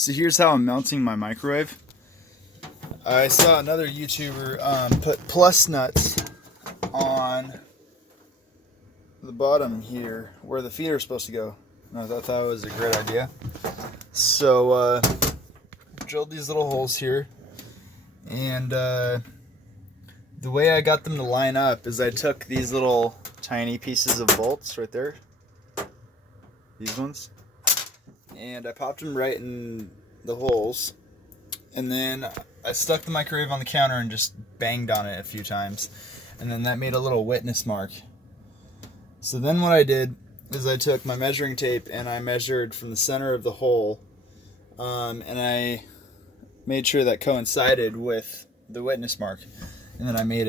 So here's how I'm mounting my microwave. I saw another YouTuber put plusnuts on the bottom here where the feet are supposed to go. And I thought that was a great idea. So drilled these little holes here, and the way I got them to line up is I took these little tiny pieces of bolts right there, these ones, and I popped them right in the holes, and then I stuck the microwave on the counter and just banged on it a few times, and then that made a little witness mark. So then what I did is I took my measuring tape and I measured from the center of the hole, and I made sure that coincided with the witness mark, and then I made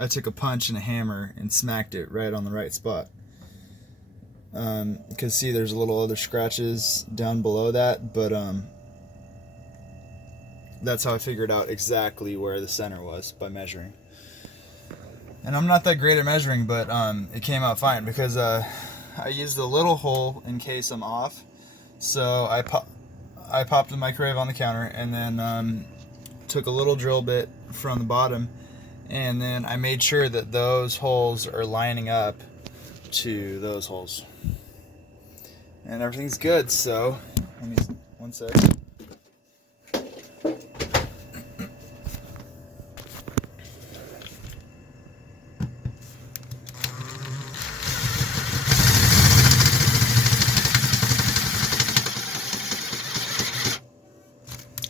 I took a punch and a hammer and smacked it right on the right spot. Because see, there's a little other scratches down below that, but that's how I figured out exactly where the center was, by measuring. And I'm not that great at measuring, but it came out fine because I used a little hole in case I'm off. So I popped the microwave on the counter, and then took a little drill bit from the bottom, and then I made sure that those holes are lining up to those holes. And everything's good, so let me, one sec.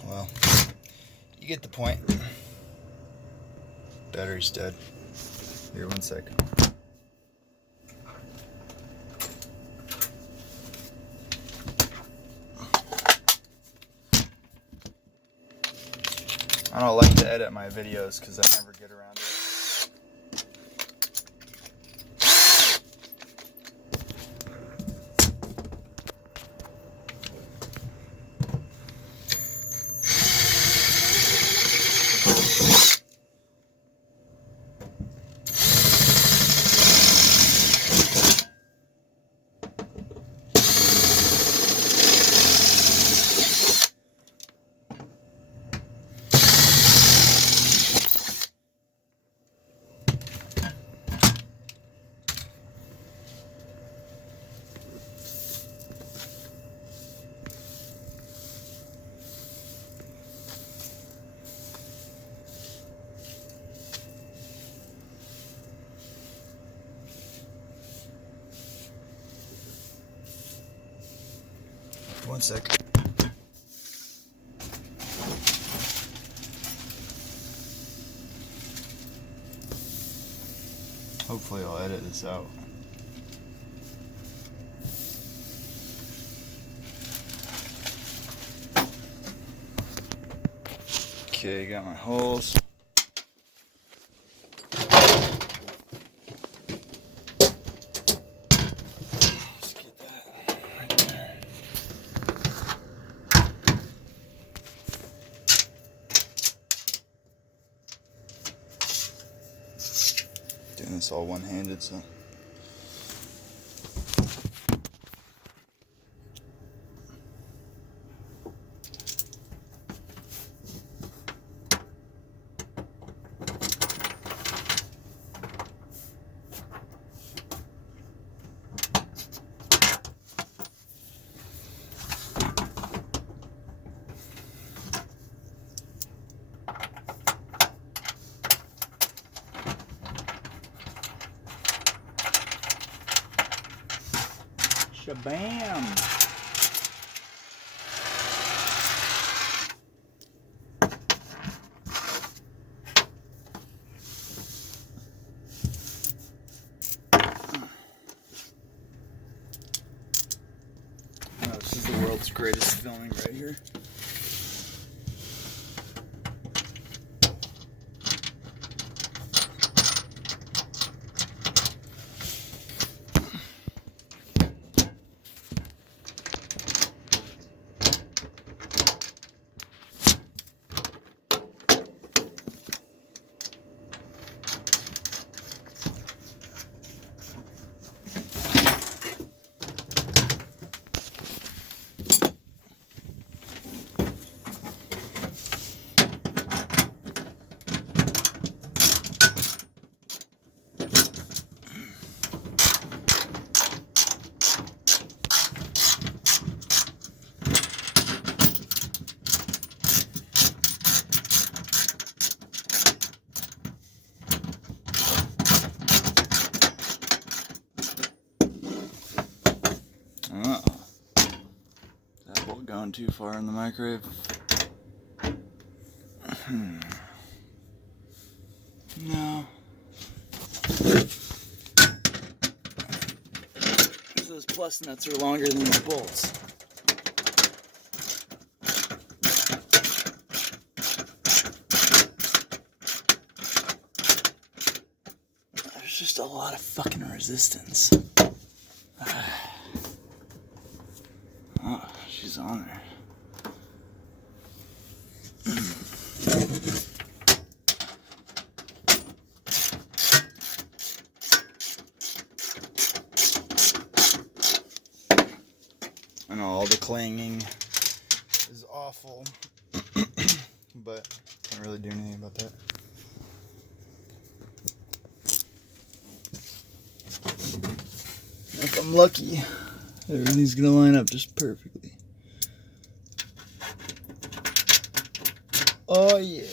Well, you get the point. Battery's dead. Here, one sec. I don't like to edit my videos because I never get around to it. One sec. Hopefully I'll edit this out. Okay, got my holes. Let's get that right there. Doing this all one-handed, so. Shabam! Oh, this is the world's greatest filming right here. bolt going too far in the microwave. No. Those plus nuts are longer than the bolts. There's just a lot of fucking resistance. Oh, she's on there. I know all the clanging is awful, but can't really do anything about that. If I'm lucky, everything's gonna line up just perfectly. Oh yeah.